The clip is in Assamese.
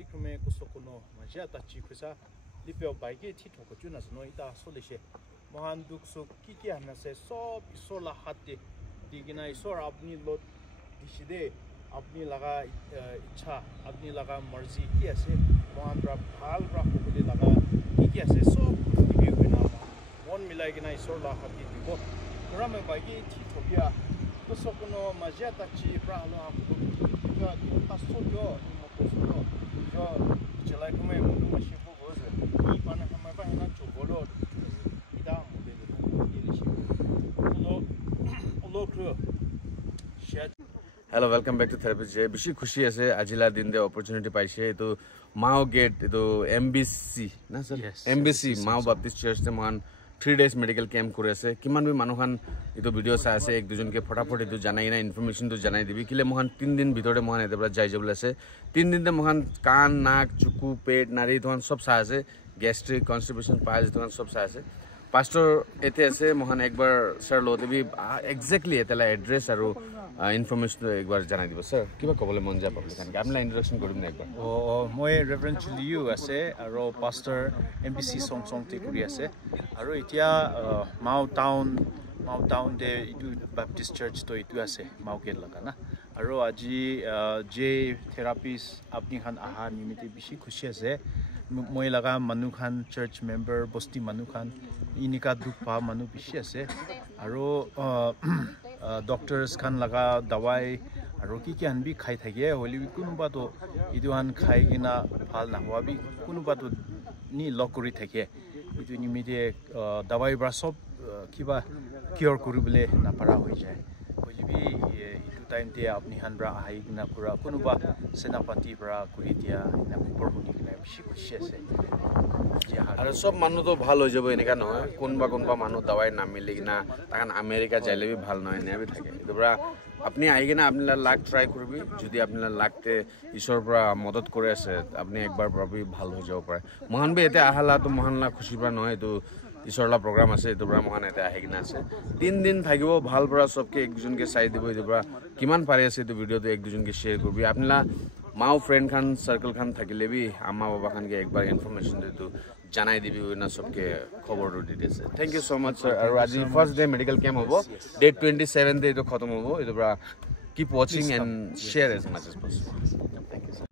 Ikume kusokono majia tachi kusa lipeo baigi ti thoko chuna sno ita solishe mohan duk so kiki hana se sob isola hatte digina isor apni lot dishide apni laga ichha apni laga marzi ki ase mohan ra phal ra khobuli laga kiki ase sob dibi huina mon milai gina isor la hatte dibo rame baigi ti thopia kusokono majia tachi pra lo apu diga tasodyo mo jo chelai kuma mundu mashipo goze ipana kama bana chobolo ida modelo yelishi ulo kro Hello, welcome back to Therapy J. Bishi khushi ase ajila din de opportunity paise to Mao Gate to MBC na sir yes, MBC Mao Baptist Church te man 3 days medical camp kore ase kiman bi manuhan eto video sa ase ek dujon ke फटाफट eto janai na information to janai dibi kile mohan 3 din bidore mohan ete bra jai jabul ase 3 din te mohan kan nak chuku pet nari tohan sob sa ase gastric constipation piles tohan sob sa ase pastor ete ase mohan ekbar sir lote bi exactly etela address aru information ekbar janai dibo sir kiba kobole mon ja public kan amla introduction korim na ekbar moi reverend Liu ase aro pastor MBC song te kuri ase aro itia Mao town de itu Baptist Church to itu ase Mao Gate laga na aro aji J therapist apni khan aha nimite bishi khushi ase moi laga manu khan church member bosti manu khan inika dukpa manu bishi ase aro doctors khan laga dawai aro ki han bi khai thage holi kunuba to iduhan khai gina phal na hwa bi kunuba to ni lokuri thake itu nimite dawai bra sob kiba cure kuribule na para hoi jay holi bi itu time te apni han bra hai gina pura kunuba senapati bra kuri dia na kupor honi gina bishi khushi ase আৰু সব মানুহ তো ভাল হৈ যাব এনেকা নহয় কোনবা মানুহ দৱাই না মিলি কিনা তাকান আমেৰিকা যাইলে বি ভাল নহয় নেবি থাকে এটোৰা আপনি আহি কিনা আপনি লাগ ট্ৰাই কৰবি যদি আপনি লাগতে ঈশ্বৰ পৰা মদত কৰে আছে আপনি একবাৰ ভাবি ভাল হৈ যাব পাৰে মহান বি এতে আহালা তো মহানলা খুশি পৰা নহয় তো ঈশ্বৰলা প্ৰোগ্ৰাম আছে এটো পৰা মহান এতে আহি কিনা আছে 3 দিন থাকিব ভাল পৰা সবকে একজনকে চাই দিব এটো পৰা কিমান পারে আছে তো ভিডিওতে একজনকে শেয়ার করবি আপনিলা Mao friend khan circle khan thakile bi amma baba khan ke ekbar information de to janai dibi na sobke khobor do details thank you so much sir aru aji first day medical camp hobo date 27 de to khatam hobo edo bra keep watching and share as much as possible thank you sir